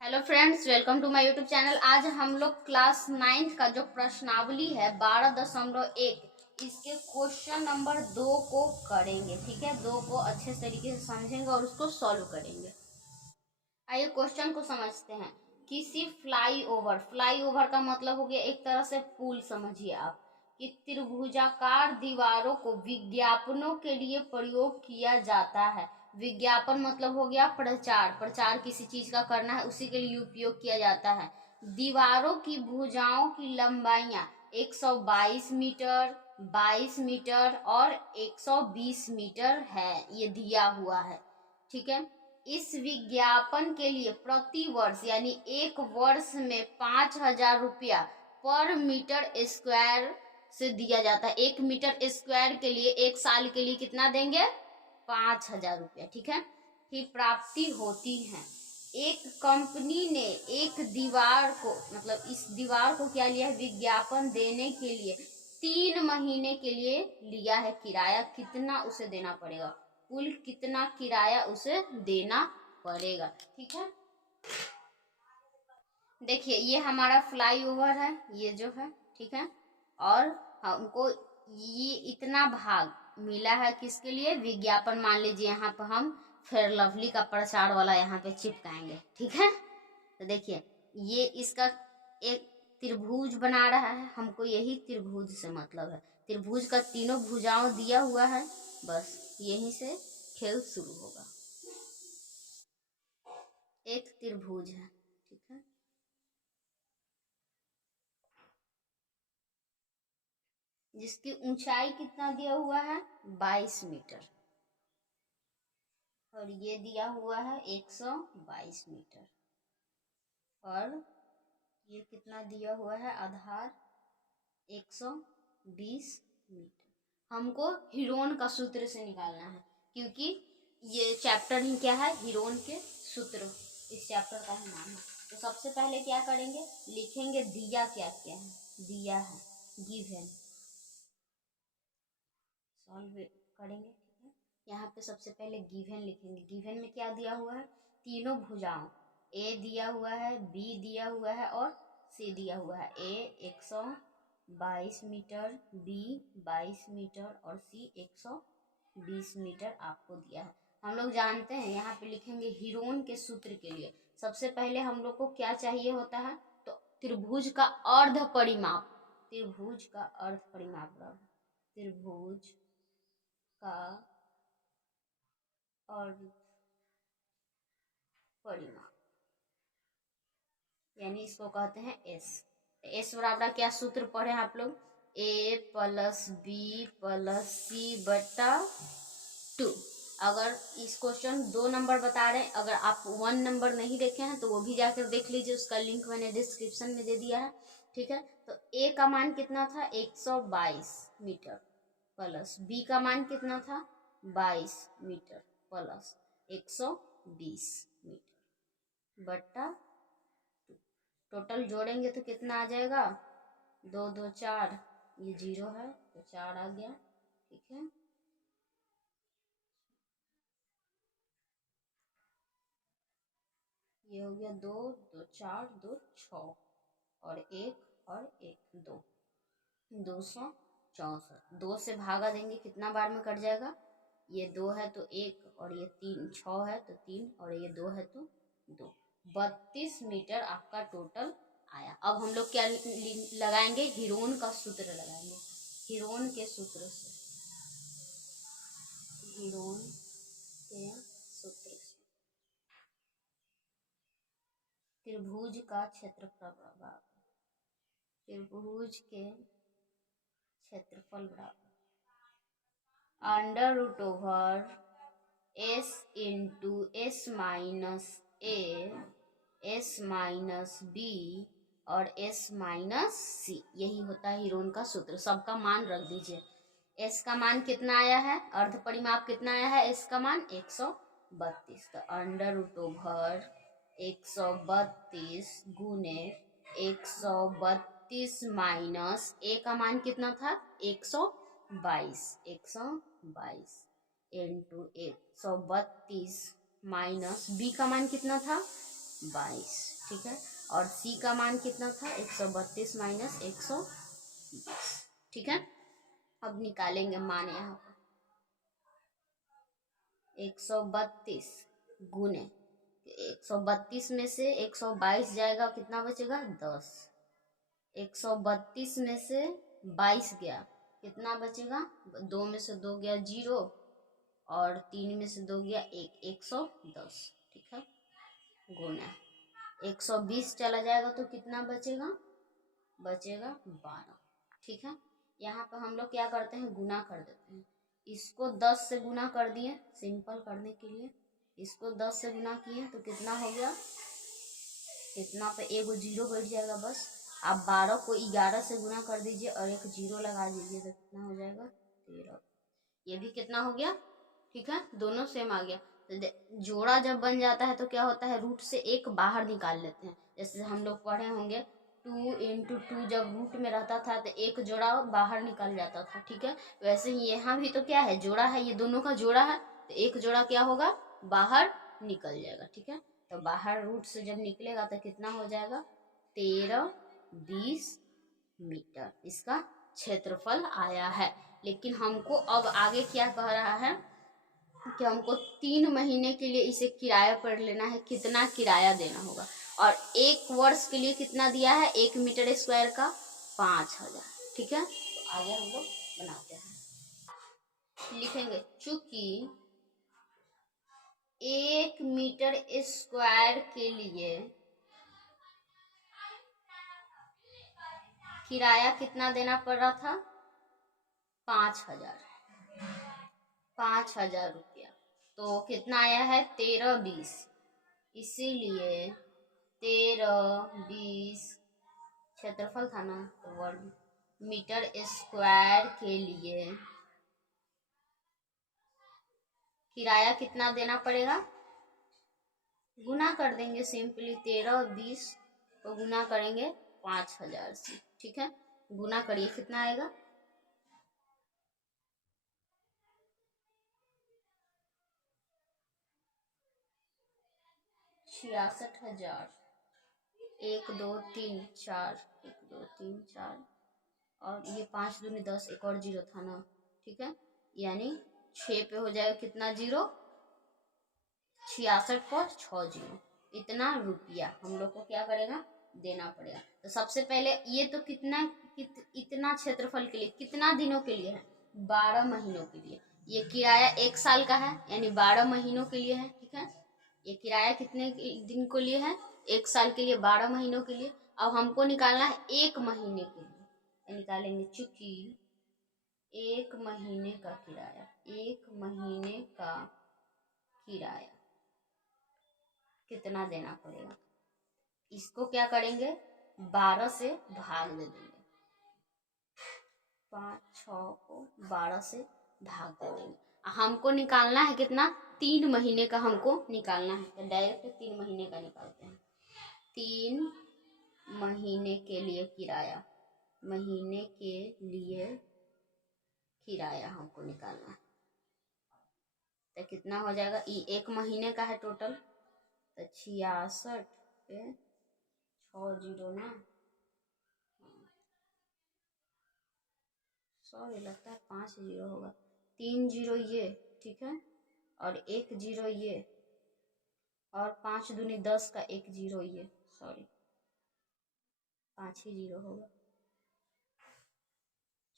Hello friends, welcome to my YouTube channel. आज हम लोग क्लास 9th का जो प्रश्नावली है 12.1 इसके क्वेश्चन नंबर 2 को करेंगे। ठीक है, 2 को अच्छे तरीके से समझेंगे और उसको सॉल्व करेंगे। आइए क्वेश्चन को समझते हैं। किसी फ्लाई ओवर का मतलब हो गया एक तरह से पुल, समझिए आप, कि त्रिभुजाकार दीवारों को विज्ञापनों के लिए प्रयोग किया जाता है। विज्ञापन मतलब हो गया प्रचार, प्रचार किसी चीज का करना है उसी के लिए उपयोग किया जाता है। दीवारों की भुजाओं की लंबाइयां 122 मीटर, 22 मीटर और 120 मीटर है, ये दिया हुआ है। ठीक है, इस विज्ञापन के लिए प्रति वर्ष यानी एक वर्ष में 5,000 रुपया पर मीटर स्क्वायर से दिया जाता है। 1 मीटर स्क्वायर के लिए एक साल के लिए कितना देंगे? 5,000 रुपया। ठीक है, की प्राप्ति होती है। एक कंपनी ने एक दीवार को, मतलब इस दीवार को क्या लिया है? विज्ञापन देने के लिए 3 महीने के लिए लिया है किराया। कितना उसे देना पड़ेगा? कुल कितना किराया उसे देना पड़ेगा? ठीक है, देखिए ये हमारा फ्लाईओवर है, ये जो है, ठीक है, और हमको ये इतना भाग मिला है किसके लिए? विज्ञापन। मान लीजिए यहाँ पर हम फेयर लवली का प्रचार वाला यहाँ पे चिपकाएंगे। ठीक है, तो देखिए ये इसका एक त्रिभुज बना रहा है, हमको यही त्रिभुज से मतलब है। त्रिभुज का तीनों भुजाओं दिया हुआ है, बस यहीं से खेल शुरू होगा। एक त्रिभुज है, ठीक है, जिसकी ऊंचाई कितना दिया हुआ है? 22 मीटर, और ये दिया हुआ है 122 मीटर, और ये कितना दिया हुआ है? आधार 120 मीटर। हमको हीरोन का सूत्र से निकालना है, क्योंकि ये चैप्टर ही क्या है? हीरोन के सूत्र, इस चैप्टर का ही नाम है। तो सबसे पहले क्या करेंगे? लिखेंगे दिया क्या क्या है। दिया है, गिवन, सॉल्व करेंगे। ठीक है, यहाँ पे सबसे पहले गिवन लिखेंगे। गिवन में क्या दिया हुआ है? तीनों भुजाओं, ए दिया हुआ है, बी दिया हुआ है और सी दिया हुआ है। ए 122 मीटर, बी 22 मीटर और सी 120 मीटर आपको दिया है। हम लोग जानते हैं, यहाँ पे लिखेंगे हीरोन के सूत्र के लिए सबसे पहले हम लोग को क्या चाहिए होता है? तो त्रिभुज का अर्ध परिमाप, त्रिभुज का अर्ध परिमाप, त्रिभुज का अर्ध परिमाप, यानी इसको कहते हैं एस। एस बराबर क्या सूत्र पढ़े आप लोग? ए प्लस बी प्लस सी बटा 2। अगर इस क्वेश्चन 2 नंबर बता रहे हैं, अगर आप 1 नंबर नहीं देखे हैं तो वो भी जाकर देख लीजिए, उसका लिंक मैंने डिस्क्रिप्शन में दे दिया है। ठीक है, तो ए का मान कितना था? 122 मीटर, प्लस बी का मान कितना था? 22 मीटर, प्लस 120 मीटर बट्टा 2। टोटल जोड़ेंगे तो कितना आ जाएगा? 2 2 4, ये 0 है तो 4 आ गया। ठीक है, ये हो गया 2 2 4 2 6 और 1 2, 264। 2 से भागा देंगे कितना बार में कट जाएगा? ये 2 है तो 1, और ये 3, 6 है तो 3, और ये 2 है तो 2। 32 मीटर आपका टोटल आया। अब हम लोग क्या लगाएंगे? हीरोन का सूत्र लगाएंगे। हीरोन के सूत्र से, हीरोन के सूत्र से त्रिभुज का क्षेत्रफल बराबर, त्रिभुज के क्षेत्रफल बराबर under root over S into S minus A, S minus B और एस माइनस सी, यही होता है हीरोन का सूत्र। सबका मान रख दीजिए। एस का मान कितना आया है? अर्ध परिमाप कितना आया है? एस का मान 132, तो अंडर रूट ओवर 132 गुने 132 माइनस ए का मान कितना था? 122, 122 इंटू 132 माइनस बी का मान कितना था? 122, ठीक है। और सी का मान कितना था, 132 माइनस 120, ठीक है। अब निकालेंगे मान यहाँ पर 132 गुने 132 में से 122 जाएगा, कितना बचेगा 10। 132 में से 22 गया, कितना बचेगा, 2 में से 2 गया 0 और 3 में से 2 गया 1, 110, ठीक है। गुना 120 चला जाएगा तो कितना बचेगा, बचेगा 12, ठीक है। यहाँ पे हम लोग क्या करते हैं, गुना कर देते हैं। इसको 10 से गुना कर दिए सिंपल करने के लिए, इसको 10 से गुना किए तो कितना हो गया, कितना पे एगो 0 बैठ जाएगा बस। आप 12 को 11 से गुना कर दीजिए और एक 0 लगा दीजिए तो कितना हो जाएगा 13। ये भी कितना हो गया, ठीक है, दोनों सेम आ गया। तो जोड़ा जब बन जाता है तो क्या होता है, रूट से एक बाहर निकाल लेते हैं। जैसे हम लोग पढ़े होंगे 2 × 2 जब रूट में रहता था तो एक जोड़ा बाहर निकल जाता था, ठीक है। वैसे ही यहाँ भी तो क्या है, जोड़ा है, ये दोनों का जोड़ा है तो एक जोड़ा क्या होगा, बाहर निकल जाएगा, ठीक है। तो बाहर रूट से जब निकलेगा तो कितना हो जाएगा, 13-20 मीटर इसका क्षेत्रफल आया है। लेकिन हमको अब आगे क्या कह रहा है कि हमको 3 महीने के लिए इसे किराया पर लेना है, कितना किराया देना होगा। और 1 वर्ष के लिए कितना दिया है, 1 मीटर स्क्वायर का 5000, ठीक है। तो आगे हम लोग बनाते हैं, लिखेंगे चूंकि 1 मीटर स्क्वायर के लिए किराया कितना देना पड़ रहा था, 5000 रुपया। तो कितना आया है, 13-20, इसीलिए 13-20 क्षेत्रफल था ना, तो वर्ग मीटर स्क्वायर के लिए किराया कितना देना पड़ेगा, गुना कर देंगे सिंपली, 13-20 को गुना करेंगे 5000 से, ठीक है। गुना करिए कितना आएगा, 66,000, 1 2 3 4, 1 2 3 4 और ये 5 दूनी 10, एक और 0 था ना, ठीक है। यानी 6 पे हो जाएगा कितना 0, 66 को 6 0, इतना रुपया हम लोग को क्या करेगा, देना पड़ेगा। तो सबसे पहले ये तो इतना क्षेत्रफल के लिए कितना दिनों के लिए है, 12 महीनों के लिए। ये किराया 1 साल का है यानी 12 महीनों के लिए है, ठीक है। ये किराया कितने दिन के लिए है, 1 साल के लिए, 12 महीनों के लिए। अब हमको निकालना है 1 महीने के लिए, निकालेंगे चूंकि 1 महीने का किराया, 1 महीने का किराया कितना देना पड़ेगा, इसको क्या करेंगे, 12 से भाग दे देंगे, 5-6 को 12 से भाग दे देंगे। हमको निकालना है कितना, 3 महीने का हमको निकालना है, तो डायरेक्ट 3 महीने का निकालते हैं। 3 महीने के लिए किराया, महीने के लिए किराया हमको निकालना है, तो कितना हो जाएगा, ये 1 महीने का है टोटल, तो 66 पे 6 0 ना, सॉरी लगता है 5 0 होगा, 3 0 ये, ठीक है, और 1 0 ये, और 5 दूनी 10 का 1 0 ये, सॉरी 5 ही 0 होगा,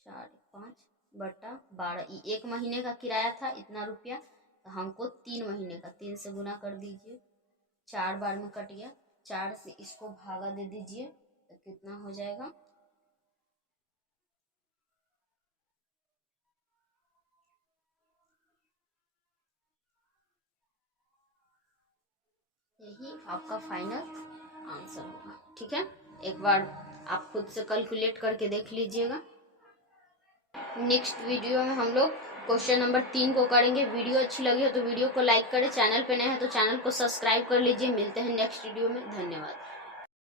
4-5/12, 1 महीने का किराया था इतना रुपया, तो हमको 3 महीने का, 3 से गुना कर दीजिए, 4 बार में कट गया, 4 से इसको भागा दे दीजिए तो कितना हो जाएगा, यही आपका फाइनल आंसर होगा, ठीक है। एक बार आप खुद से कैलकुलेट करके देख लीजिएगा। नेक्स्ट वीडियो में हम लोग क्वेश्चन नंबर 3 को करेंगे। वीडियो अच्छी लगी हो तो वीडियो को लाइक करें, चैनल पे नए हैं तो चैनल को सब्सक्राइब कर लीजिए। मिलते हैं नेक्स्ट वीडियो में, धन्यवाद।